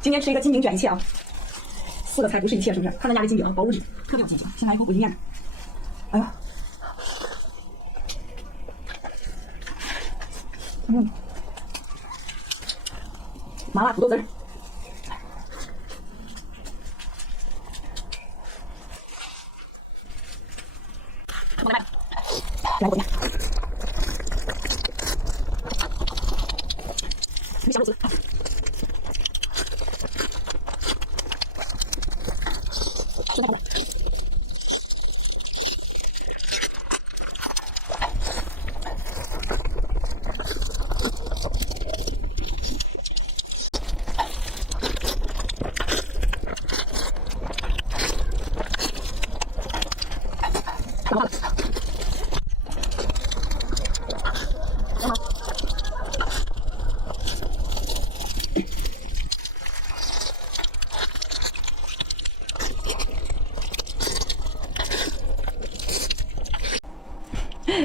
今天吃一个金饼卷一切啊，4个菜不是一切，是不是？看咱家这金饼，薄如纸，特别有劲气。先来一口火鸡面，哎呀，麻辣土豆丝儿，来火鸡面，鱼香肉丝。现在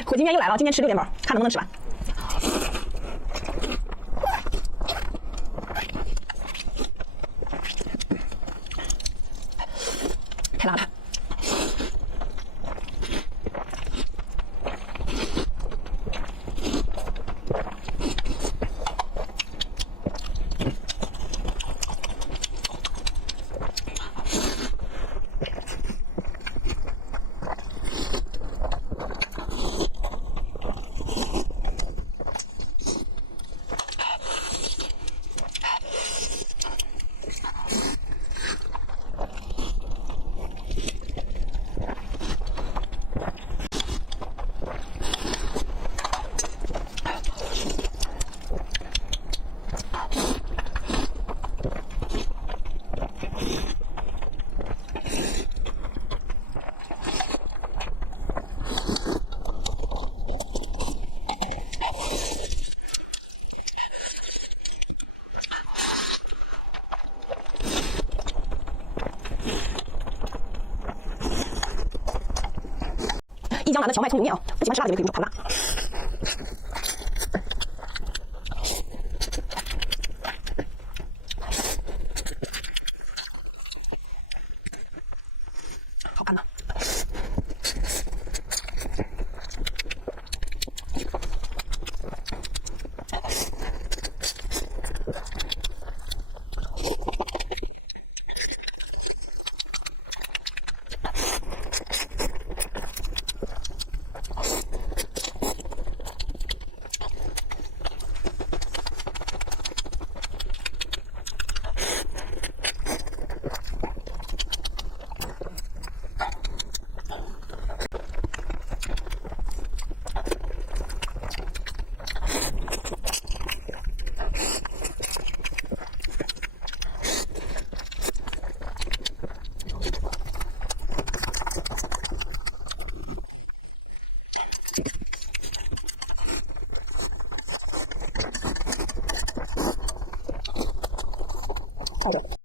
火鸡面又来了，今天吃6点饱，看能不能吃完。太辣了。一江南的荞麦葱油面啊，不喜欢吃辣的也可以用糖辣。好看吗？好的。